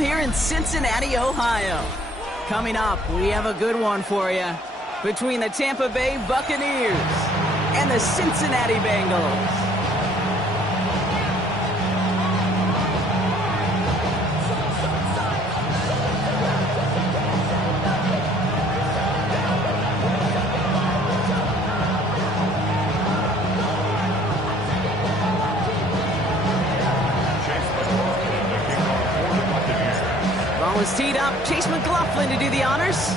here in Cincinnati, Ohio. Coming up, we have a good one for you between the Tampa Bay Buccaneers and the Cincinnati Bengals. Ball is teed up. Chase McLaughlin to do the honors.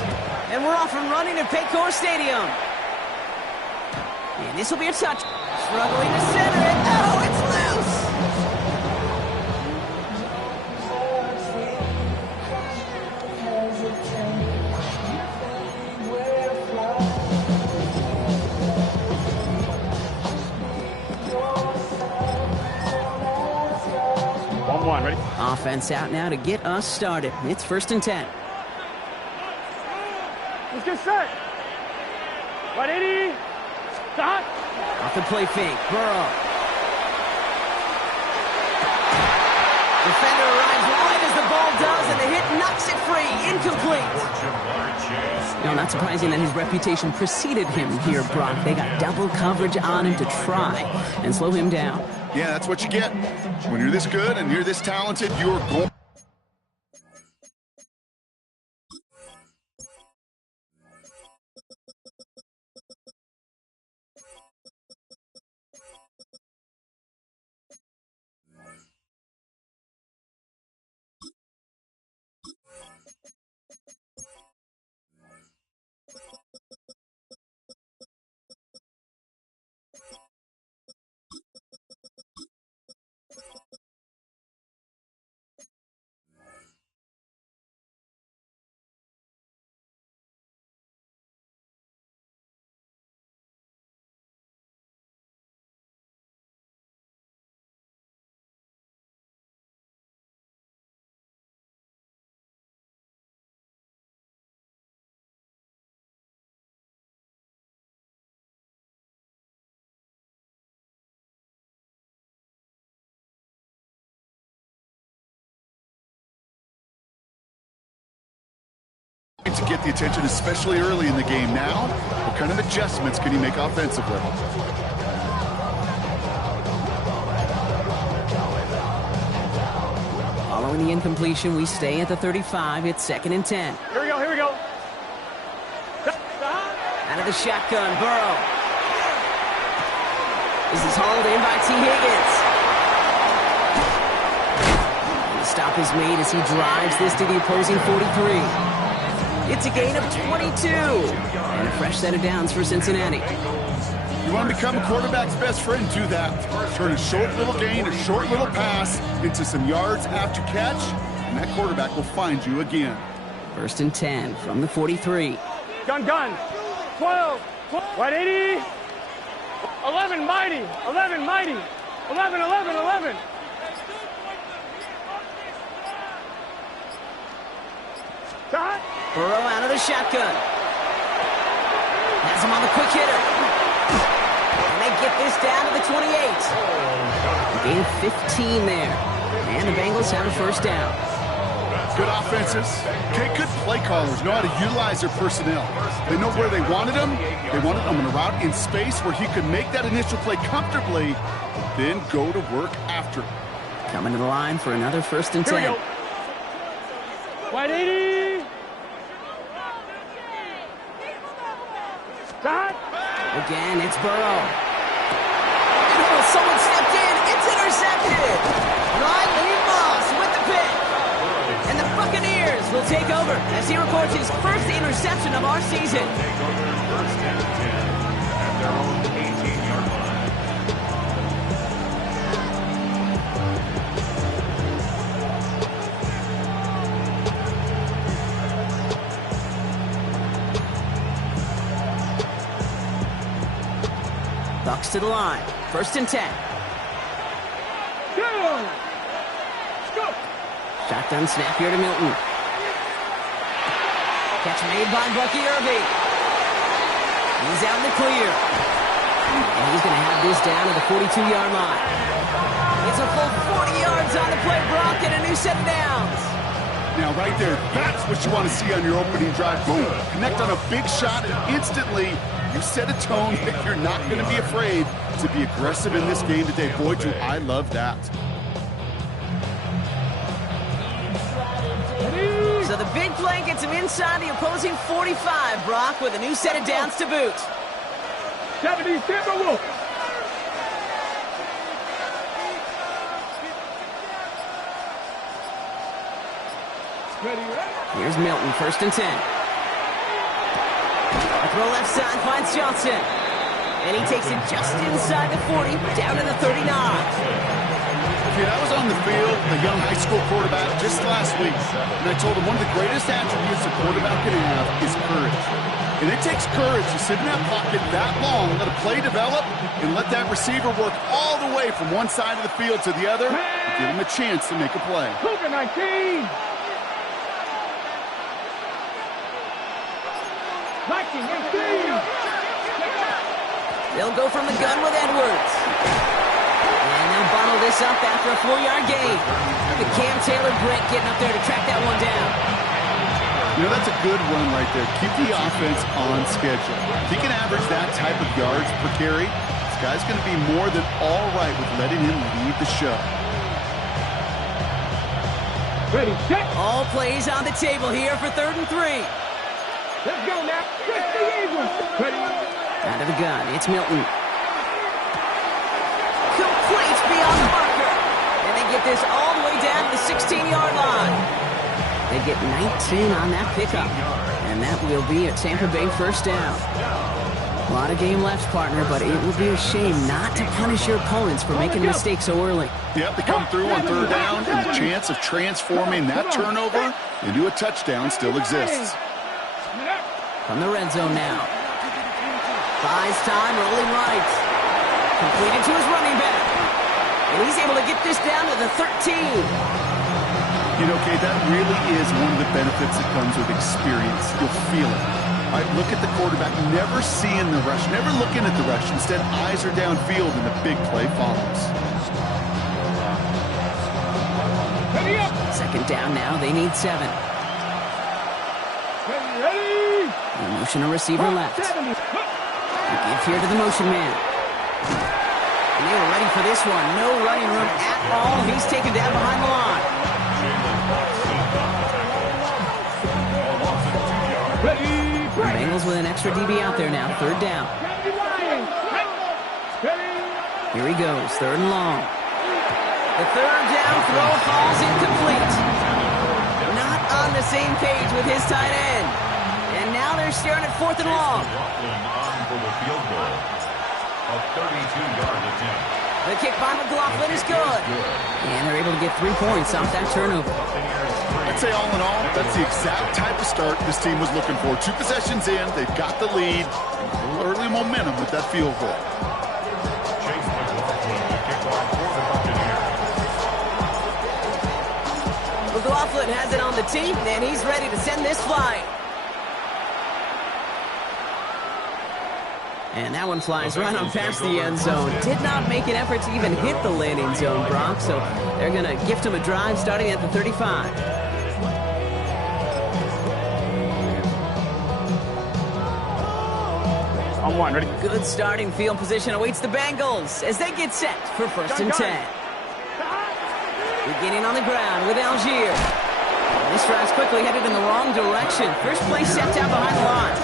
And we're off and running at Paycor Stadium. And this will be a touch. Struggling to center it. Oh, it's loose! Ready? Offense out now to get us started. It's 1st and 10. Let's get set. 180. Stop. Off the play fake. Burrow. Defender arrives right as the ball does, and the hit knocks it free. Incomplete. No, not surprising that his reputation preceded him here, Brock. They got double coverage on him to try and slow him down. Yeah, that's what you get. When you're this good and you're this talented, you're going. To get the attention, especially early in the game. Now, what kind of adjustments can he make offensively? Following the incompletion, we stay at the 35. It's 2nd and 10. Here we go, here we go. Out of the shotgun, Burrow. This is hauled in by T. Higgins. And the stop is made as he drives this to the opposing 43. It's a gain of 22. And a fresh set of downs for Cincinnati. You want to become a quarterback's best friend, do that. Turn a short little gain, a short little pass into some yards after catch, and that quarterback will find you again. 1st and 10 from the 43. Gun. 12. 180. 11, mighty. 11, mighty. 11. Stop. Burrow out of the shotgun. Has him on the quick hitter. And they get this down to the 28. A gain of 15 there. And the Bengals have a 1st down. Good offenses. Okay, good play callers know how to utilize their personnel. They know where they wanted him. They wanted him in a route in space where he could make that initial play comfortably, then go to work after. Coming to the line for another 1st and 10. Here we go. 180. Stop. Again, it's Burrow. Oh, someone stepped in. It's intercepted. Riley Moss with the pick. And the Buccaneers will take over as he records his 1st interception of our season. First and 10 at their own 18-yard line. Bucks to the line. 1st and 10. Go. Shotgun snap here to Milton. Catch made by Bucky Irving. He's out in the clear. And he's going to have this down to the 42-yard line. It's a full 40 yards on the play, Brock, and a new set of downs. Now right there, that's what you want to see on your opening drive. Boom, connect on a big shot, and instantly you set a tone that you're not going to be afraid to be aggressive in this game today. Boy, do I love that. So the big play gets him inside the opposing 45, Brock, with a new set of downs to boot. 70 Timberwolves. Here's Milton, 1st and 10. A throw left side finds Johnson. And he takes it just inside the 40, down to the 39. Kid, I was on the field, a young high school quarterback, just last week, and I told him one of the greatest attributes a quarterback can have is courage. And it takes courage to sit in that pocket that long, let a play develop, and let that receiver work all the way from one side of the field to the other, and give him a chance to make a play. Cougar 19. 19-18. They'll go from the gun with Edwards. And they'll bottle this up after a 4-yard gain. Look at Cam Taylor-Britt getting up there to track that one down. You know, that's a good run right there. Keep the offense on schedule. If he can average that type of yards per carry, this guy's going to be more than all right with letting him lead the show. Ready, set. All plays on the table here for 3rd and 3. Let's go now. Just the Abrams. Ready. Out of the gun, it's Milton. Complete beyond the marker. And they get this all the way down to the 16-yard line. They get 19 on that pickup. And that will be a Tampa Bay 1st down. A lot of game left, partner, but it would be a shame not to punish your opponents for making mistakes so early. Yep, they come through on 3rd down, and the chance of transforming that turnover into a touchdown still exists. From the red zone now. Buys time, rolling right. Completed to his running back. And he's able to get this down to the 13. You know, Kate, that really is one of the benefits that comes with experience. You'll feel it. All right, look at the quarterback, never seeing the rush, never looking at the rush. Instead, eyes are downfield, and the big play follows. 2nd down now, they need 7. Ready. Motion a receiver left. Give here to the motion man. And they were ready for this one. No running room at all. He's taken down behind the line. The Bengals with an extra DB out there now. 3rd down. Here he goes. 3rd and long. The 3rd down throw falls incomplete. Not on the same page with his tight end. And now they're staring at 4th and long. The kick by McLaughlin is good. And they're able to get 3 points off that turnover. I'd say all in all, that's the exact type of start this team was looking for. 2 possessions in, they've got the lead. A little early momentum with that field goal. McLaughlin has it on the tee, and he's ready to send this flying. And that one flies right on past the end zone. Did not make an effort to even hit the landing zone, Brock. So they're going to gift him a drive starting at the 35. On 1, ready. Good starting field position awaits the Bengals as they get set for 1st and 10. Beginning on the ground with Algier. This drive's quickly headed in the wrong direction. First play set down behind the line.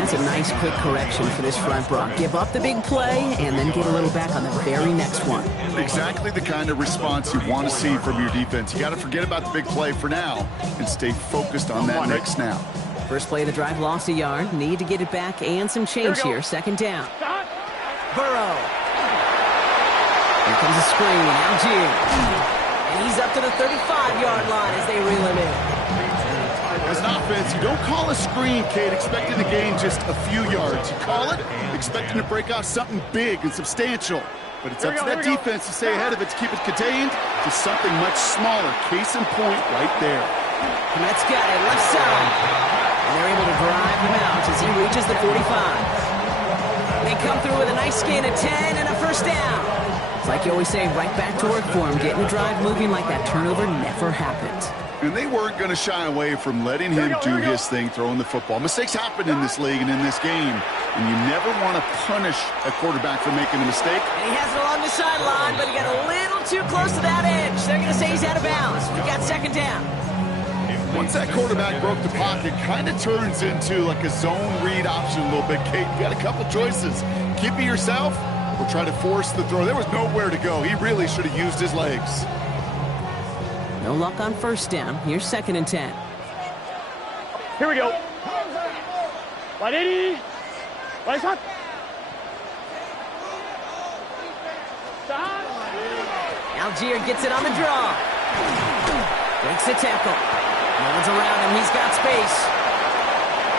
That's a nice quick correction for this front, Brock. Give up the big play and then get a little back on the very next one. Exactly the kind of response you want to see from your defense. You got to forget about the big play for now and stay focused on that next snap. First play of the drive lost a yard. Need to get it back and some change here. 2nd down. Burrow. Here comes a screen. Algier. And he's up to the 35-yard line as they reel him in. As an offense, you don't call a screen, Kate, expecting to gain just a few yards. You call it expecting to break off something big and substantial. But it's up to that defense to stay ahead of it, to keep it contained to something much smaller. Case in point right there. Met's got it left side. And they're able to drive him out as he reaches the 45. They come through with a nice gain of 10 and a first down. It's like you always say, right back to work for him, getting the drive moving like that turnover never happened. And they weren't going to shy away from letting him do his thing, throwing the football. Mistakes happen in this league and in this game, and you never want to punish a quarterback for making a mistake. And he has it along the sideline, but he got a little too close to that edge. They're going to say he's out of bounds. We've got second down. Once that quarterback broke the pocket, kind of turns into like a zone read option a little bit. Kate, you got a couple choices. Keep it yourself or try to force the throw. There was nowhere to go. He really should have used his legs. No luck on first down. Here's second and 10. Here we go. 180. Right shot. Algier gets it on the draw. Breaks the tackle. No one's around him. He's got space.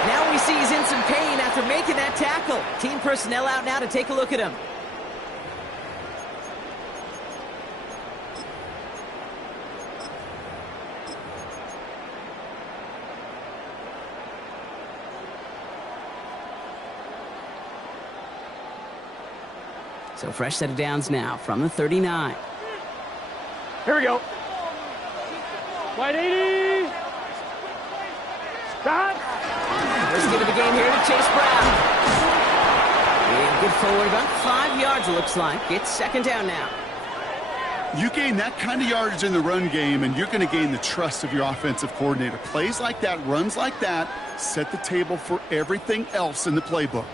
Now we see he's in some pain after making that tackle. Team personnel out now to take a look at him. So fresh set of downs now from the 39. Here we go. 180. Stop. First get of the game here to Chase Brown. And good forward, about 5 yards it looks like. It's second down now. You gain that kind of yardage in the run game, and you're going to gain the trust of your offensive coordinator. Plays like that, runs like that, set the table for everything else in the playbook.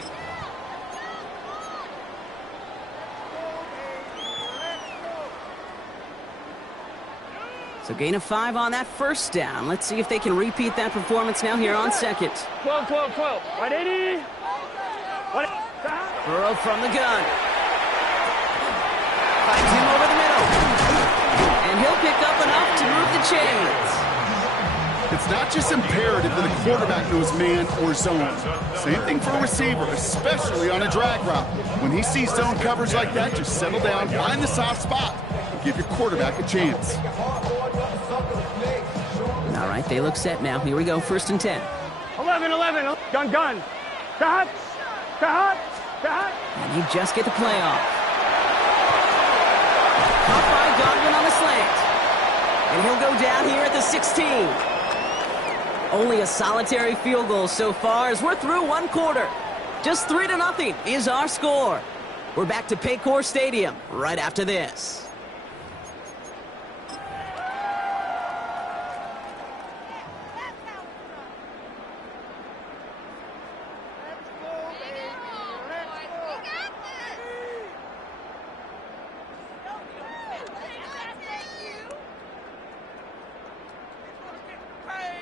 So gain of 5 on that first down. Let's see if they can repeat that performance now here on second. 12. 180. Burrow from the gun. Finds him over the middle. And he'll pick up enough to move the chains. It's not just imperative that a quarterback knows man or zone. Same thing for a receiver, especially on a drag route. When he sees zone coverage like that, just settle down, find the soft spot, and give your quarterback a chance. All right, they look set now. Here we go, first and 10. 11. Gun. Cut. And you just get the play off. Caught by Godwin on the slant. And he'll go down here at the 16. Only a solitary field goal so far as we're through one quarter. Just 3-0 is our score. We're back to Paycor Stadium right after this.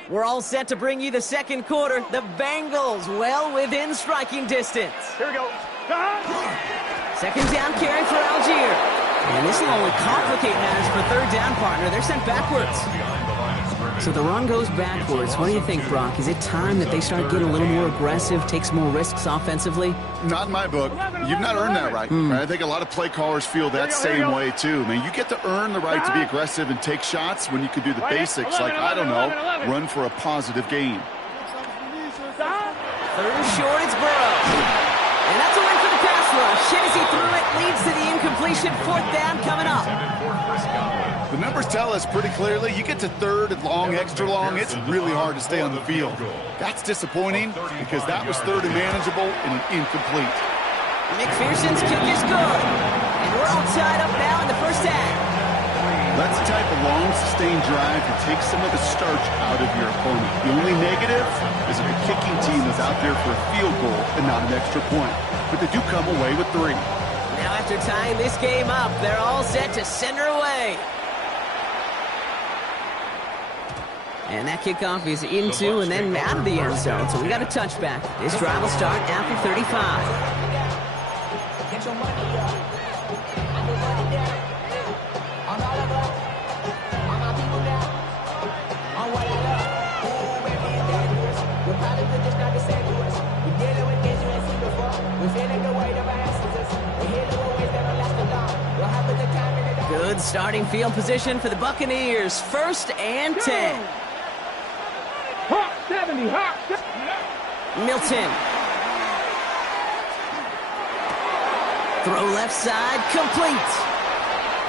We're all set to bring you the second quarter. The Bengals well within striking distance. Here we go. Second down carry for Algier. And this will only complicate matters for third down, partner. They're sent backwards. So the run goes backwards. What do you think, Brock? Is it time that they start getting a little more aggressive, take some more risks offensively? Not in my book. You've not earned that right. I think a lot of play callers feel that same way, too. I mean, you get to earn the right to be aggressive and take shots when you can do the basics, like, I don't know, run for a positive gain. Third and short, it's Burrow. And that's a win for the pass rush. Hit as he threw it, leads to the incompletion. Fourth down coming up. The numbers tell us pretty clearly, you get to third and long, extra long, it's really hard to stay on the field. That's disappointing because that was third and manageable and an incomplete. McPherson's kick is good. And we're all tied up now in the first half. That's the type of long, sustained drive to take some of the starch out of your opponent. The only negative is that the kicking team is out there for a field goal and not an extra point. But they do come away with 3. Now after tying this game up, they're all set to send her away. And that kickoff is into and then out of the end zone. So we got a touchback. This drive will start after 35. Good starting field position for the Buccaneers. First and 10. Hot 70. Milton. Throw left side, complete.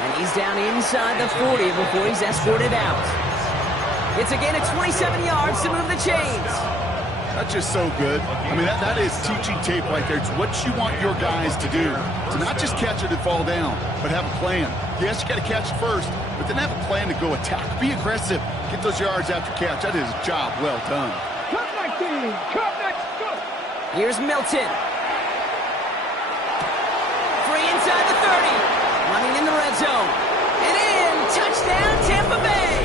And he's down inside the 40 before he's escorted out. It's a gain of 27 yards to move the chains. That's just so good. I mean, that is teaching tape right there. It's what you want your guys to do. To not just catch it and fall down, but have a plan. Yes, you got to catch it first, but then have a plan to go attack. Be aggressive. Get those yards after catch. That is a job well done. Cut my team. Cut next. Go. Here's Milton. Free inside the 30. Running in the red zone. And in. Touchdown, Tampa Bay.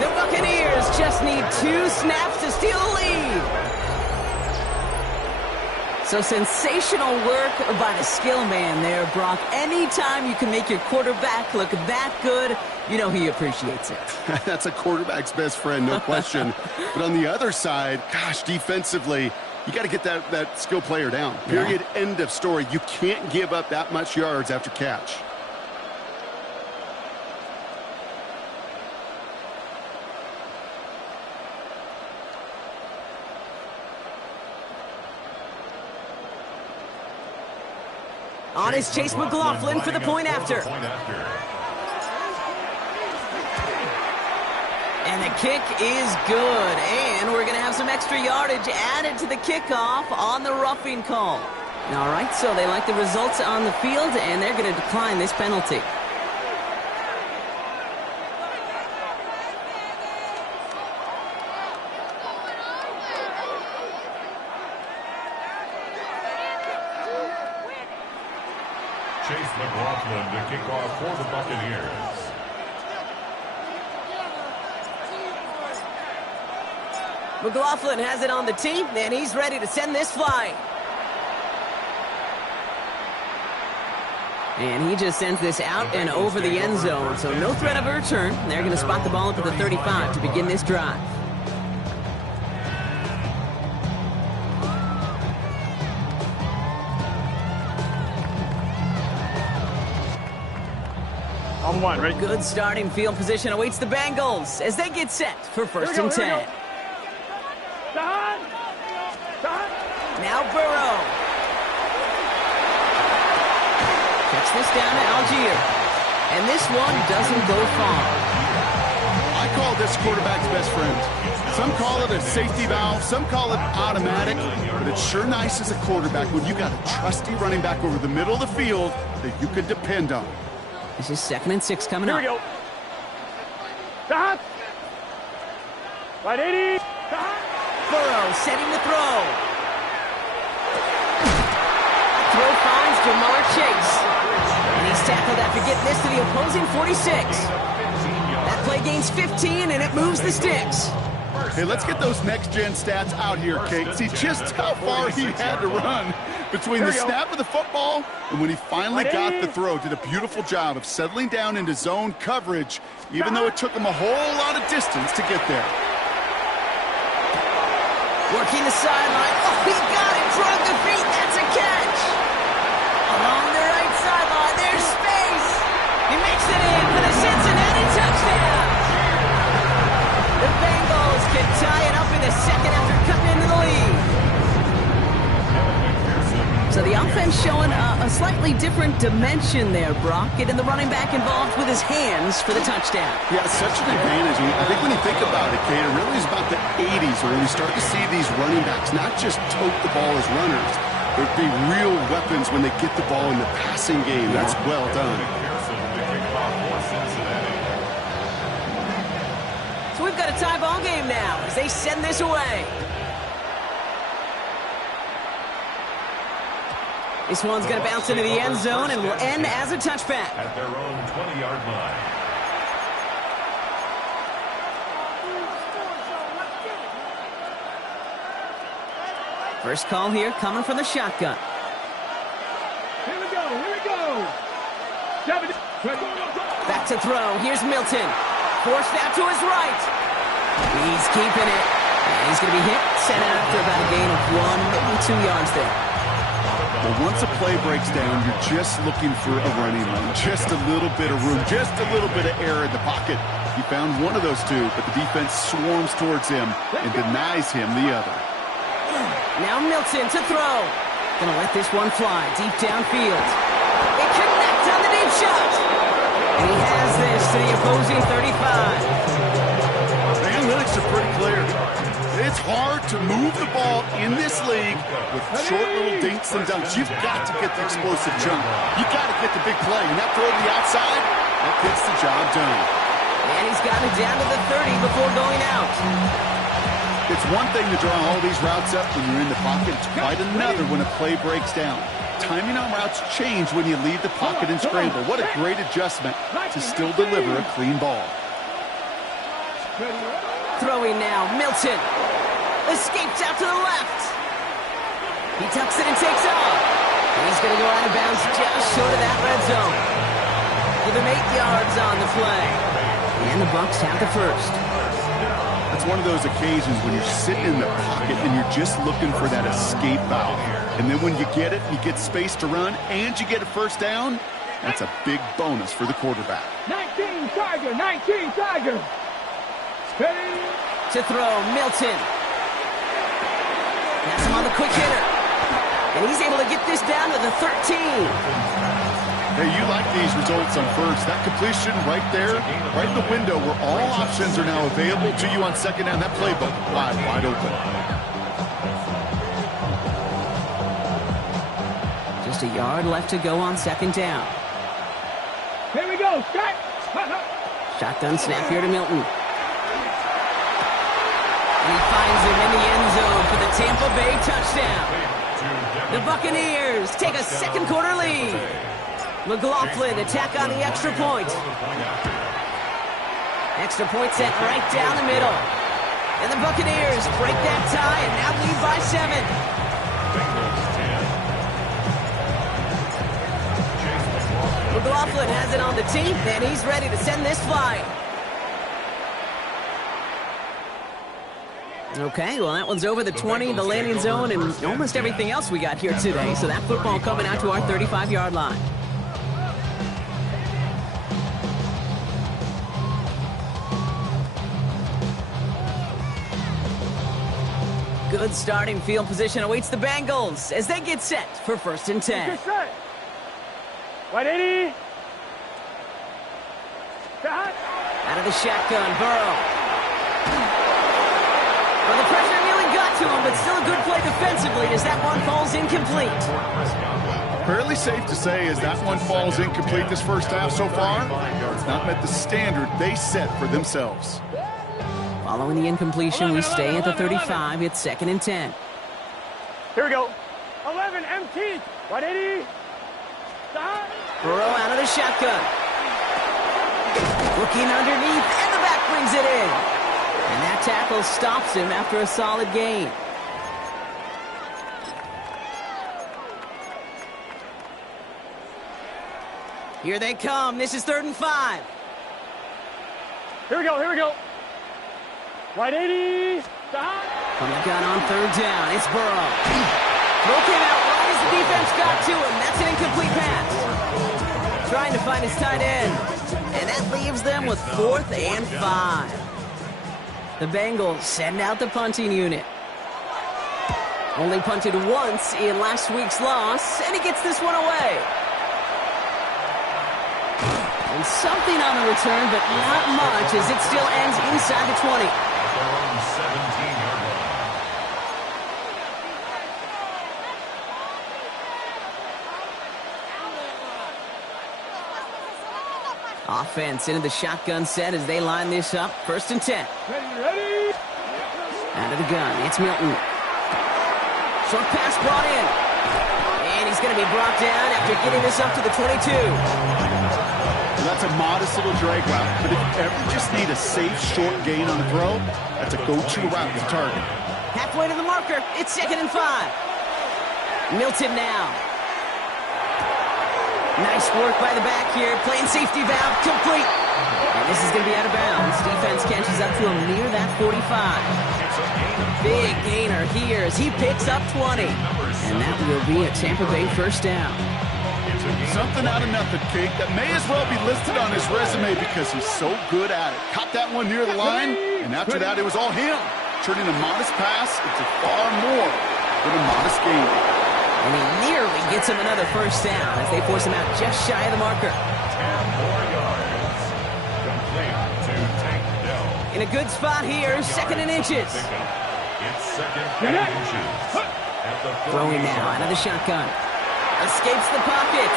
The Buccaneers just need 2 snaps to steal the lead. So sensational work by the skill man there, Brock. Anytime you can make your quarterback look that good, you know he appreciates it. That's a quarterback's best friend, no question. But on the other side, gosh, defensively, you got to get that skill player down. Period, end of story. You can't give up that much yards after catch. On is Chase McLaughlin for the point after. And the kick is good. And we're going to have some extra yardage added to the kickoff on the roughing call. All right, so they like the results on the field, and they're going to decline this penalty. Chase McLaughlin to kick off for the Buccaneers. McLaughlin has it on the tee, and he's ready to send this flying. And he just sends this out and over the end zone, so no threat of a return. They're going to spot the ball up at the 35 to begin this drive. On one, ready? Good starting field position awaits the Bengals as they get set for first and 10. Now Burrow. Gets this down to Algier. And this one doesn't go far. I call this quarterback's best friend. Some call it a safety valve, some call it automatic, but it's sure nice as a quarterback when you got a trusty running back over the middle of the field that you can depend on. This is 2nd and 6 coming up. Here we go. Stop. Right, 80. Burrow setting the throw. Throw finds Jamar Chase. And he's tackled after getting this to the opposing 46. That play gains 15, and it moves the sticks. Hey, let's get those next-gen stats out here, Kate. See just how far he had to run between the snap of the football and when he finally got the throw. Did a beautiful job of settling down into zone coverage, even though it took him a whole lot of distance to get there. Working the sideline. Oh, he got it. Drug the feet. That's a catch. Along the right sideline. There's space. He makes it in for the Cincinnati touchdown. The Bengals can tie it up in the second after cutting into the lead. So the offense showing a slightly different dimension there, Brock. Getting the running back involved with his hands for the touchdown. Yeah, such an advantage. I think when you think about it, Kate, it really is about the 80s where we start to see these running backs not just tote the ball as runners, but be real weapons when they get the ball in the passing game. That's well done. So we've got a tie ball game now as they send this away. This one's going to bounce into the end zone and will end as a touchback. At their own 20-yard line. First call here coming from the shotgun. Here we go. Here we go. Back to throw. Here's Milton. Forced out to his right. He's keeping it. And he's going to be hit. Sent out after about a gain of 1, maybe 2 yards there. Well, once a play breaks down, you're just looking for a running lane. Just a little bit of room, just a little bit of air in the pocket. He found one of those two, but the defense swarms towards him and denies him the other. Now Milton to throw. Gonna let this one fly deep downfield. It connects on the deep shot. And he has this to the opposing 35. The analytics are pretty clear. It's hard to move the ball in this league with short little dinks and dunks. You've got to get the explosive jump. You've got to get the big play. And that throw to the outside, that gets the job done. And he's got it down to the 30 before going out. It's one thing to draw all these routes up when you're in the pocket. It's quite another when a play breaks down. Timing on routes change when you leave the pocket and scramble. What a great adjustment to still deliver a clean ball. Throwing now, Milton. Escapes out to the left. He tucks it and takes off. And he's going to go out of bounds just short of that red zone. Give him 8 yards on the play. And the Bucs have the first. It's one of those occasions when you're sitting in the pocket and you're just looking for that escape valve. And then when you get it, you get space to run, and you get a first down, that's a big bonus for the quarterback. 19 Tiger, 19 Tiger. Steady. To throw, Milton. Has him on the quick hitter. And he's able to get this down to the 13. Hey, you like these results on first. That completion right there, right in the window where all options are now available to you on second down. That playbook wide open. Just a yard left to go on second down. Here we go, Scott. Shotgun snap here to Milton. And he finds him in the end zone for the Tampa Bay touchdown. The Buccaneers take a second quarter lead. McLaughlin attack on the extra point. Extra point set right down the middle. And the Buccaneers break that tie and now lead by 7. McLaughlin has it on the team, and he's ready to send this flying. Okay, well, that one's over the 20, the landing zone, and almost everything else we got here today. So that football coming out to our 35-yard line. Good starting field position awaits the Bengals as they get set for 1st and 10. Get set. 180. Out of the shotgun, Burrow. Well, the pressure nearly got to him, but still a good play defensively as that one falls incomplete. Fairly safe to say as that one falls incomplete this first half so far, it's not met the standard they set for themselves. Following the incompletion, we stay at the 35. It's 2nd and 10. Here we go. 11 MT. 180. Stop. Burrow out of the shotgun. Looking underneath, and the back brings it in. And that tackle stops him after a solid gain. Here they come. This is 3rd and 5. Here we go. Here we go. 180. Stop. From the gun on 3rd down, it's Burrow. Throw came out right as the defense got to him. That's an incomplete pass. Trying to find his tight end. And that leaves them with 4th and 5. The Bengals send out the punting unit. Only punted once in last week's loss, and he gets this one away. And something on the return, but not much as it still ends inside the 20. Offense into the shotgun set as they line this up. 1st and 10. Ready. Out of the gun, it's Milton. Short pass brought in. And he's going to be brought down after getting this up to the 22. Well, that's a modest little drag route, but if you ever just need a safe, short gain on the throw, that's a go-to route to target. Halfway to the marker, it's 2nd and 5. Milton now. Nice work by the back here, playing safety valve complete. And this is going to be out of bounds. Defense catches up to him near that 45. Big gainer here as he picks up 20. And that will be a Tampa Bay first down. Something out of nothing, Kate, that may as well be listed on his resume because he's so good at it. Caught that one near the line, and after that it was all him, turning a modest pass into far more than a modest gain. And he nearly gets him another first down as they force him out just shy of the marker. 10 more yards. Complete to Tank Dell. In a good spot here, second and inches. It's second and inches. At the Throwing now out of the shotgun. Escapes the pocket.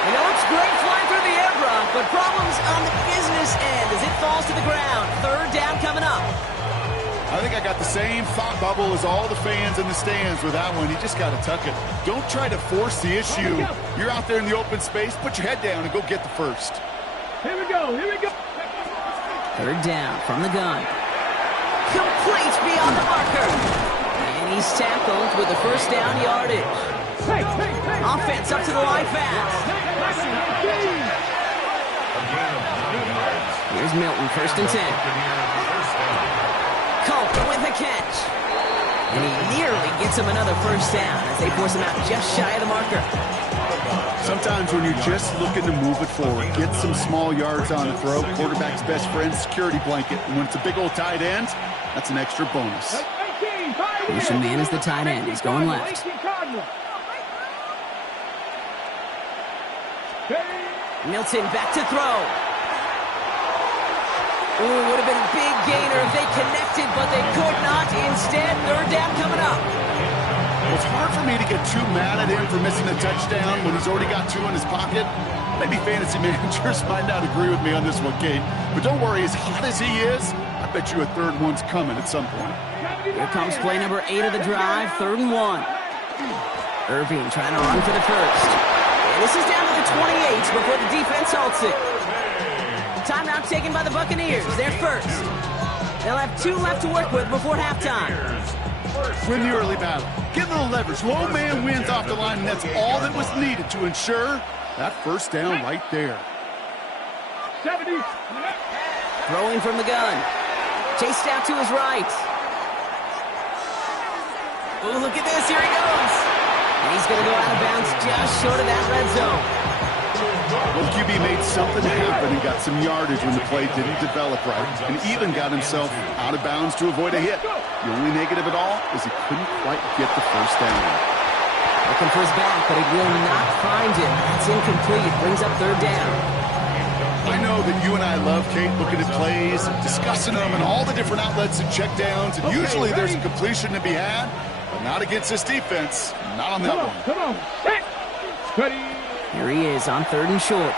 You know, it's great flying through the air, Brock, but problems on the business end as it falls to the ground. Third down coming up. I think I got the same thought bubble as all the fans in the stands with that one. You just got to tuck it. Don't try to force the issue. You're out there in the open space. Put your head down and go get the first. Here we go. Third down from the gun. Complete beyond the marker. And he's tackled with the first down yardage. Hey. Offense up to the line fast. Here's Milton, first and 10. Colt with the catch. And he nearly gets him another first down as they force him out just shy of the marker. Sometimes when you're just looking to move it forward, get some small yards on the throw, quarterback's best friend, security blanket. And when it's a big old tight end, that's an extra bonus. Motion man is the tight end. He's going left. Milton back to throw. Ooh, would have been a big gainer if they connected, but they could not. Instead, third down coming up. Well, it's hard for me to get too mad at him for missing a touchdown when he's already got two in his pocket. Maybe fantasy managers might not agree with me on this one, Kate. But don't worry, as hot as he is, I bet you a third one's coming at some point. Here comes play number 8 of the drive, 3rd and 1. Irving trying to run for the first. And this is down to the 28 before the defense halts it. Timeout taken by the Buccaneers. They're first. They'll have 2 left to work with before halftime. Win the early battle. Get a little leverage. Low man wins off the line, and that's all that was needed to ensure that first down right there. 70. Throwing from the gun. Chased out to his right. Oh, look at this. Here he goes. And he's going to go out of bounds just short of that red zone. Well, QB made something happen and got some yardage when the play didn't develop right, and even got himself out of bounds to avoid a hit. The only negative at all is he couldn't quite get the first down. Looking for his back, but he will not find it. It's incomplete. Brings up third down. I know that you and I love, Kate, looking at plays, discussing them, and all the different outlets and checkdowns, and usually there's a completion to be had, but not against this defense. Not on that one. Come on. Hey. Ready. Here he is on 3rd and short.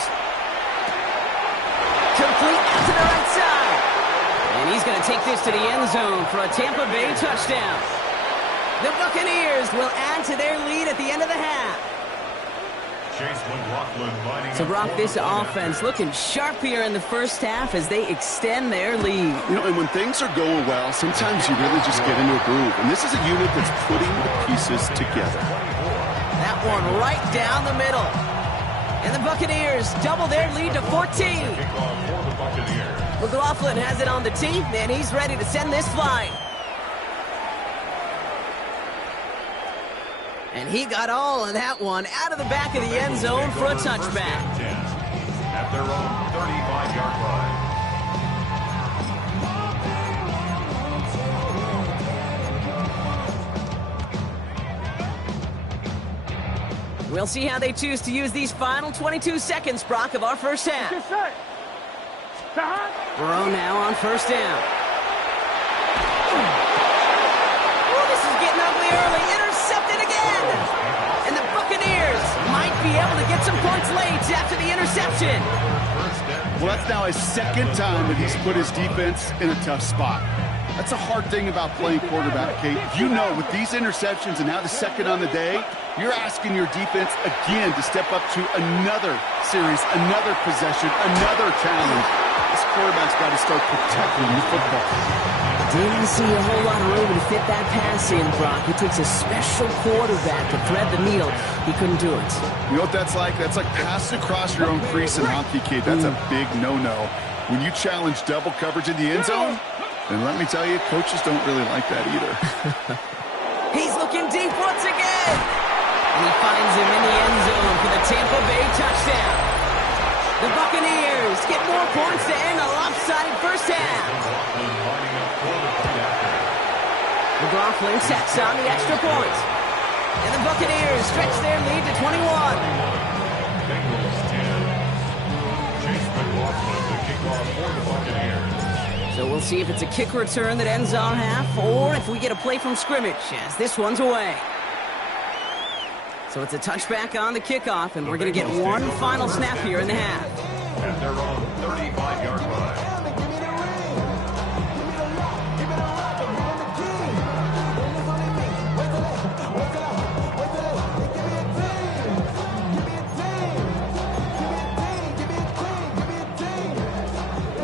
Complete out to the right side. And he's going to take this to the end zone for a Tampa Bay touchdown. The Buccaneers will add to their lead at the end of the half. So, Brock, this offense looking sharp here in the first half as they extend their lead. You know, and when things are going well, sometimes you really just get into a groove. And this is a unit that's putting the pieces together. That one right down the middle. And the Buccaneers double their lead to 14. McLaughlin has it on the tee, and he's ready to send this flying. And he got all of that one out of the back of the end zone for a touchback. At their own 35-yard line. We'll see how they choose to use these final 22 seconds, Brock, of our first half. Burrow now on first down. Oh, this is getting ugly early. Intercepted again. And the Buccaneers might be able to get some points late after the interception. Well, that's now his second time that he's put his defense in a tough spot. That's a hard thing about playing quarterback, Kate. You know, with these interceptions and now the second on the day, you're asking your defense again to step up to another series, another possession, another challenge. This quarterback's got to start protecting the football. Didn't see a whole lot of room to fit that pass in, Brock. It takes a special quarterback to thread the needle. He couldn't do it. You know what that's like? That's like passing across your own crease in hockey, Kate. That's a big no-no. When you challenge double coverage in the end zone, then let me tell you, coaches don't really like that either. He's looking deep once again. And he finds him in the end zone for the Tampa Bay touchdown. The Buccaneers get more points to end a lopsided first half. McLaughlin sets on the extra point. And the Buccaneers stretch their lead to 21. Bengals 10. Chase McLaughlin, the kickoff for the Buccaneers. So we'll see if it's a kick return that ends our half, or if we get a play from scrimmage, as this one's away. So it's a touchback on the kickoff, and we're going to get one final snap here in the half. At their own 35-yard line.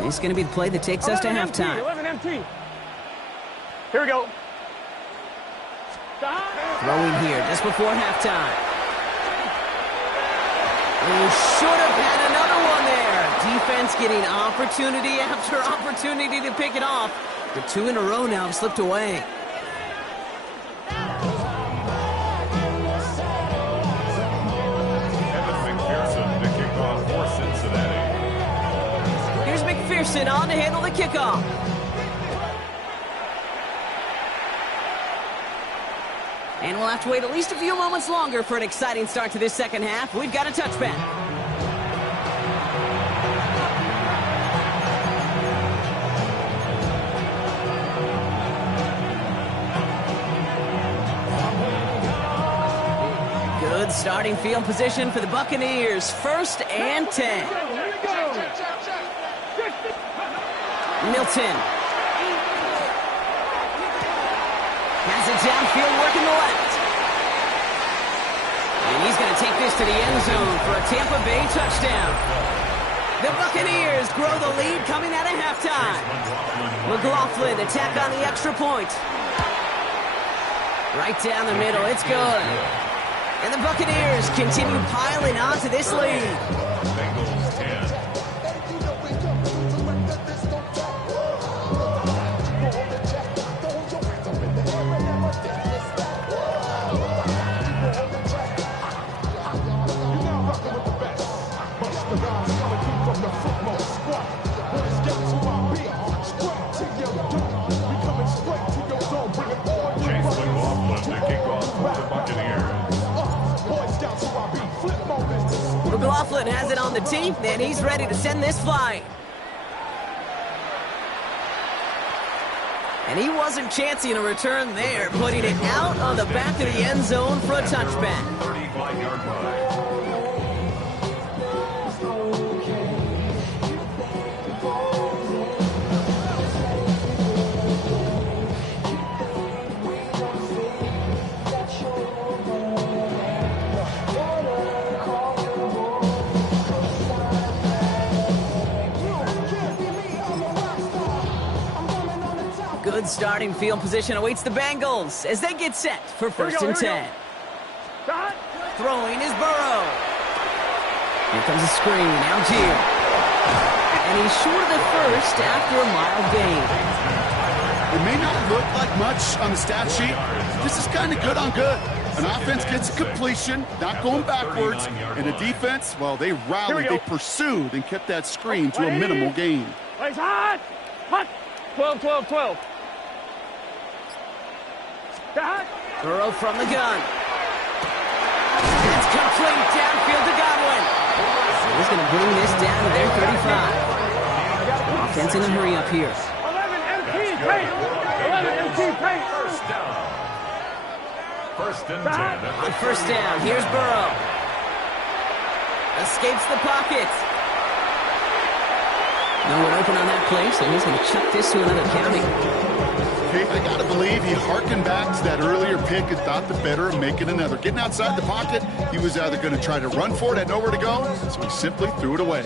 This is going to be the play that takes us to halftime. 11 MT. Here we go. Throwing here just before halftime. Oh, should have had another one there. Defense getting opportunity after opportunity to pick it off. The two in a row now have slipped away. McPherson, the kickoff for Cincinnati. Here's McPherson on to handle the kickoff. And we'll have to wait at least a few moments longer for an exciting start to this second half. We've got a touchback. Good starting field position for the Buccaneers. 1st and 10. Milton. Has it downfield, working the left. And he's going to take this to the end zone for a Tampa Bay touchdown. The Buccaneers grow the lead coming out of halftime. McLaughlin attack on the extra point. Right down the middle, it's good. And the Buccaneers continue piling on to this lead. Bengals 10. McLaughlin has it on the tee, and he's ready to send this flying. And he wasn't chancing a return there, putting it out on the back of the end zone for a touchback. 35-yard line. Good starting field position awaits the Bengals as they get set for 1st and 10. Throwing is Burrow. Here comes a screen, Algier. And he's short of the first after a mild gain. It may not look like much on the stat sheet. This is kind of good on good. An offense gets a completion, not going backwards, and a defense, well, they rallied, they pursued, and kept that screen to a minimal gain. Place hot! Hot! 12, 12, 12. Burrow from the gun. It's complete downfield to Godwin. He's going to bring this down to their 35. Offense in a hurry up here. 11 MT paint. 11 MT paint. First down. 1st and 10. On 1st down, here's Burrow. Escapes the pocket. No one open on that play, so he's going to chuck this to another county. Okay, I got to believe he harkened back to that earlier pick and thought the better of making another. Getting outside the pocket, he was either going to try to run for it, had nowhere to go, so he simply threw it away.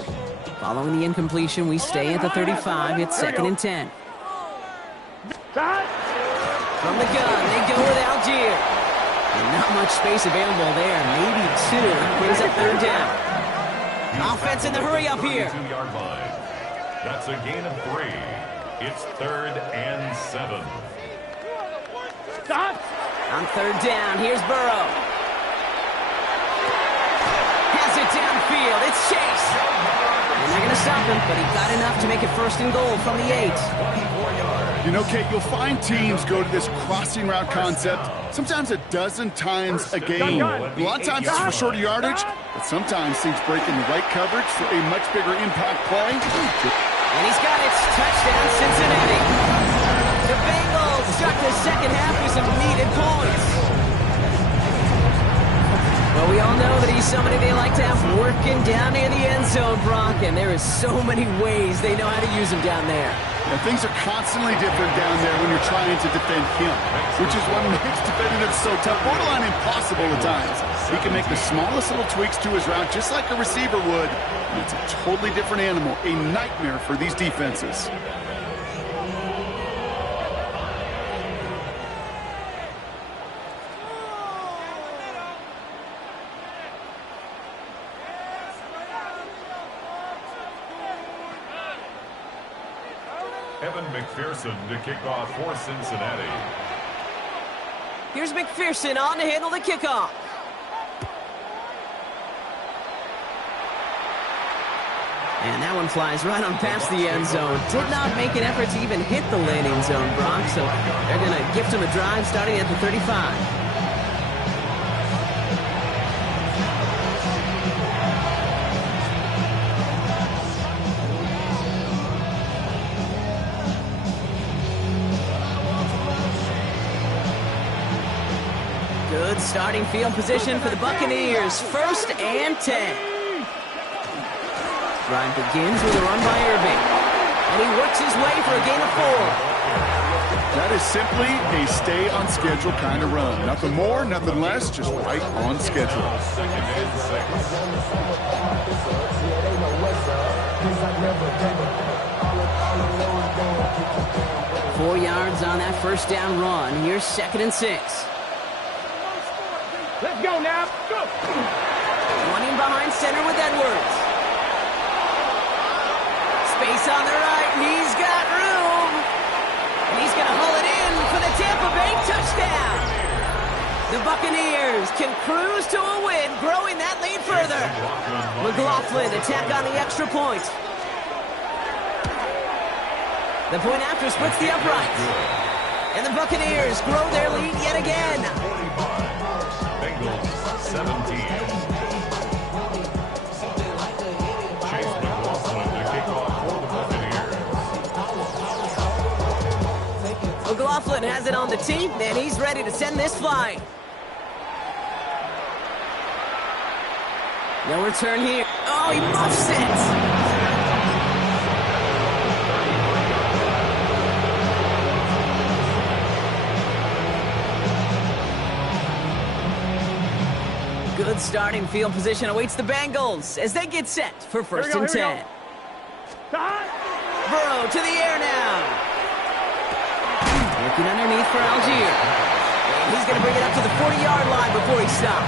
Following the incompletion, we stay at the 35. It's 2nd and 10. From the gun, they go with Algier. And not much space available there. Maybe two. Brings up 3rd down. Offense in the hurry up here. 2-yard line. That's a gain of 3. It's 3rd and 7. On 3rd down, here's Burrow. Has it downfield. It's Chase. They're not going to stop him, but he got enough to make it 1st and goal from the 8. You know, Kate, you'll find teams go to this crossing route concept sometimes a dozen times a game. A lot of times it's for shorter yardage, but sometimes things break in the right coverage for a much bigger impact play. And he's got it. Touchdown, Cincinnati. The Bengals start the second half with some needed points. Well, we all know that he's somebody they like to have working down near the end zone, Brock, and there is so many ways they know how to use him down there. And things are constantly different down there when you're trying to defend him, which is what makes defending him so tough, borderline impossible at times. He can make the smallest little tweaks to his route just like a receiver would, and it's a totally different animal, a nightmare for these defenses. McPherson to kick off for Cincinnati. Here's McPherson on to handle the kickoff. And that one flies right on past the end zone. Did not make an effort to even hit the landing zone, Brock, so they're going to gift him a drive starting at the 35. Good starting field position for the Buccaneers. 1st and 10. Drive begins with a run by Irving. And he works his way for a gain of 4. That is simply a stay-on-schedule kind of run. Nothing more, nothing less, just right on schedule. 4 yards on that first down run. Here's 2nd and 6. Let's go now. Go. Running behind center with Edwards. Space on the right. He's got room. And he's going to haul it in for the Tampa Bay touchdown. The Buccaneers can cruise to a win, growing that lead further. McLaughlin attack on the extra point. The point after splits the upright. And the Buccaneers grow their lead yet again. Bengals 17. Chase McLaughlin to kick off for the Buccaneers. McLaughlin has it on the tee, and he's ready to send this flying. No return here. Oh, he muffs it. Good starting field position awaits the Bengals as they get set for 1st and 10. Burrow to the air now. Looking underneath for Algier. And he's going to bring it up to the 40-yard line before he stops.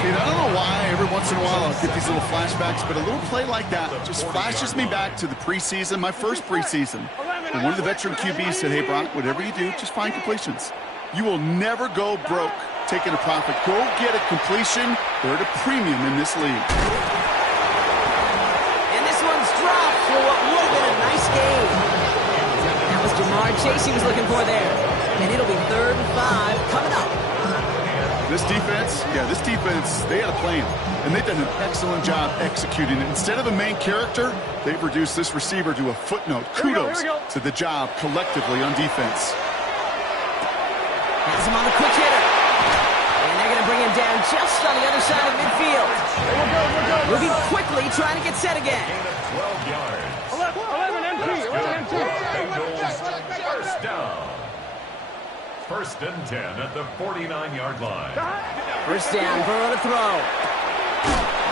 I don't know why every once in a while I'll get these little flashbacks, but a little play like that just flashes me back to the preseason, my first preseason. And one of the veteran QBs said, hey, Brock, whatever you do, just find completions. You will never go broke taking a profit. Go get a completion. They're at a premium in this league. And this one's dropped for what would have been a nice game. That was Jamar Chase he was looking for there. And it'll be 3rd and 5 coming up. This defense, they had a plan. And they've done an excellent job executing it. Instead of a main character, they've reduced this receiver to a footnote. Kudos to the job collectively on defense. Has him on the quick hitter. And they're going to bring him down just on the other side of midfield. Moving quickly, trying to get set again. 12 yards. 11 MT. 11 MT. First down. 1st and 10 at the 49-yard line. First down, Burrow to throw.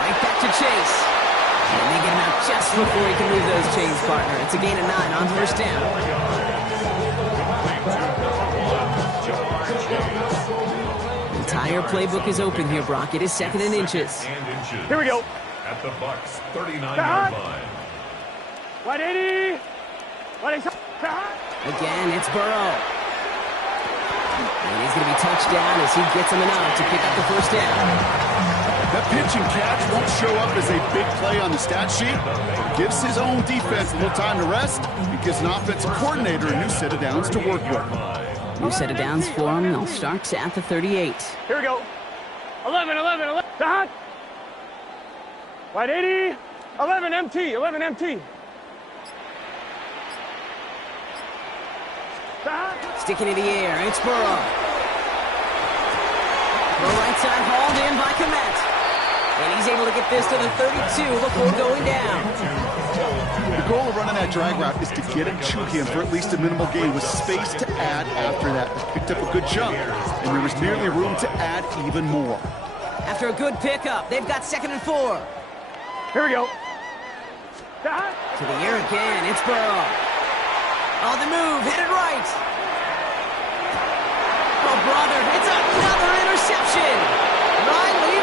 Right back to Chase. And they get him out just before he can leave those chains, partner. It's a gain of 9 on first down. The entire playbook is open here, Brock. It is 2nd and inches. Here we go. At the Bucs 39-yard line. 180. 180. Again, it's Burrow. And he's going to be touched down as he gets him enough to pick up the first down. That pitch and catch won't show up as a big play on the stat sheet. It gives his own defense a little time to rest. It gives an offensive coordinator a new set of downs to work with. New set of downs for him. They'll start at the 38. Here we go. 11. Stop. Wide 80. 11 MT. Stop. Sticking in the air, it's Burrow. The right side hauled in by Komet. And he's able to get this to the 32 before going down. The goal of running that drag route is to get it to him for at least a minimal gain with space to add after that. They picked up a good chunk, and there was nearly room to add even more. After a good pickup, they've got 2nd and 4. Here we go. Stop. To the air again, it's Burrow. On the move, headed right. Oh, brother, it's another interception. Riley